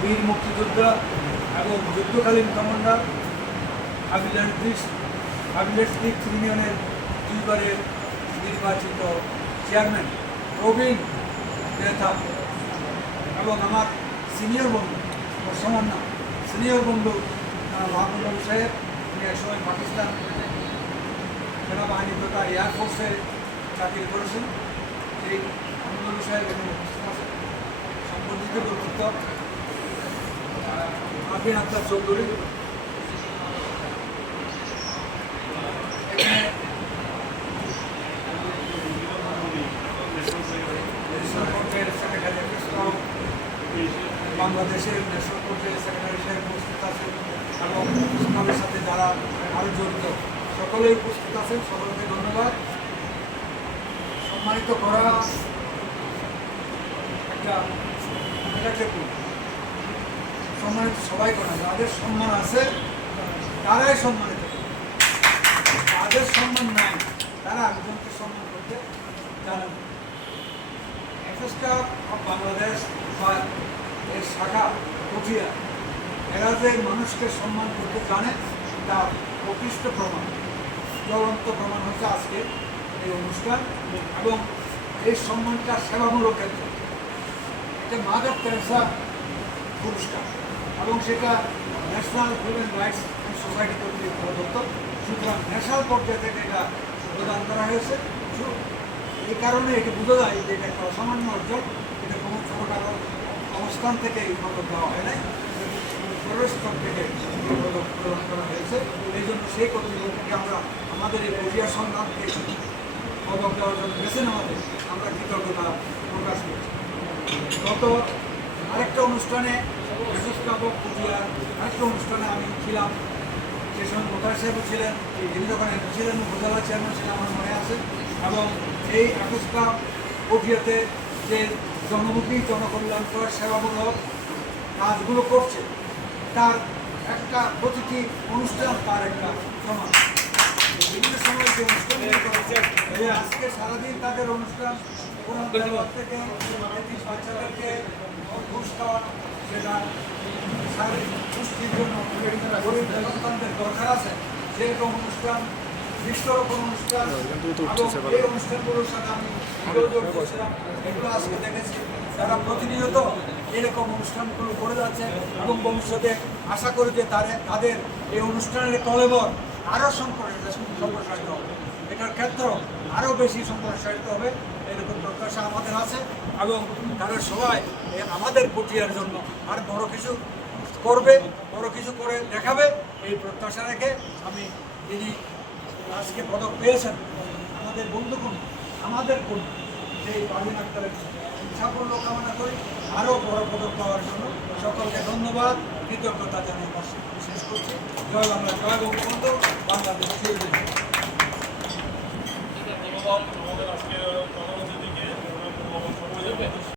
বীর মুক্তিযোদ্ধা এবং যুদ্ধকালীন কমান্ডার আবিলাস ইউনিয়নের 2 বারের নির্বাচিত চেয়ারম্যান প্রবীণ নেতা এবং আমার সিনিয়র বন্ধু সামান্য সিনিয়র বন্ধু মাহমুদ সাহেব, উনি একসময় পাকিস্তান সেনাবাহিনী তথা এয়ারফোর্সে চাকরি করেছেন। সেই মাহমুদ সাহেব এখানে সম্বর্ধিত ব্যক্তিত্ব আবিন আক্তার চৌধুরী, বাংলাদেশের ন্যাশনাল পর্যায়ের সেক্রেটারি সাহেব উপস্থিত আছেন এবং ইসলামের সাথে যারা আরও জড়িত সকলেই উপস্থিত আছেন। সকলকে ধন্যবাদ। সম্মানিত করা একটা সম্মানিত সবাই করে, যাদের সম্মান আছে তারাই সম্মানিত, যাদের সম্মান নাই তারা একজনকে সম্মান করতে জানেন। এফএস কাপ অফ বাংলাদেশ বা এর শাখা পটিয়া এরা যে মানুষকে সম্মান করতে জানে তা প্রকৃষ্ট প্রমাণ, জ্বলন্ত প্রমাণ হচ্ছে আজকে এই অনুষ্ঠান এবং এই সম্মানটা সেবামূলক ক্ষেত্রে। এটা মাদার তেরেসা পুরস্কার এবং সেটা ন্যাশনাল হিউম্যান রাইটস সোসাইটি কর্তৃক প্রদত্ত। সুতরাং ন্যাশনাল পর্যায়ে থেকে এটা প্রদান করা হয়েছে। এই কারণে এটি বোঝা যায় যে এটা একটা অসামান্য অর্জন, এটা কোনো ছোটোখাটো অবস্থান থেকে এই পদক দেওয়া হয় নাই, সর্বস্তর থেকে এই পদক প্রদান করা হয়েছে। এই জন্য সেই কর্তৃপক্ষকে আমরা আমাদের এই পটিয়া সংগ্রামকে পদক দেওয়ার জন্য বেছে নেওয়াতে আমরা কৃতজ্ঞতা প্রকাশ করছি। গত আরেকটা অনুষ্ঠানে পটিয়ার আরেকটা অনুষ্ঠানে আমি ছিলাম, সে সময় মোতার সাহেবও ছিলেন, যিনি যখন ছিলেন উপজেলা চেয়ারম্যান সেটা আমার মনে আছে। এবং এই এফএস কাপ পটিয়াতে যে জনমুখী জনকল্যাণকর সেবামূলক কাজগুলো করছে তার একটা প্রতিটি অনুষ্ঠান তার একটা প্রমাণ। বিভিন্ন সময় যে অনুষ্ঠানগুলো করেছে, আজকে সারাদিন তাদের অনুষ্ঠান থেকে বাচ্চাদেরকে ঘুষ খাওয়ানো, সেটা শারীরিক পুষ্টির জন্য গরিব সন্তানদের দরকার আছে সেরকম অনুষ্ঠান, বৃক্ষরোপণ অনুষ্ঠান এবং এই অনুষ্ঠানগুলোর সাথে আমি এগুলো আজকে দেখেছি। তারা প্রতিনিয়ত এরকম অনুষ্ঠানগুলো করে যাচ্ছে এবং ভবিষ্যতে আশা করি যে তাদের এই অনুষ্ঠানের কলেবর আরও সম্প্রসারিত হবে, এটার ক্ষেত্র আরও বেশি সম্প্রসারিত হবে এরকম প্রত্যাশা আমাদের আছে এবং তারা সবাই আমাদের পটিয়ার জন্য আর বড় কিছু করবে, বড় কিছু করে দেখাবে এই প্রত্যাশা রেখে আমি যিনি আজকে পদক পেয়েছেন আমাদের বন্ধুকুন আমাদের কোন সেই আবিন আক্তারের সাফল্য কামনা করি আরও বড় পদক পাওয়ার জন্য। সকলকে ধন্যবাদ, কৃতজ্ঞতা জানিয়ে শেষ করছি। জয় বাংলা, জয় বঙ্গবন্ধু, বাংলাদেশ।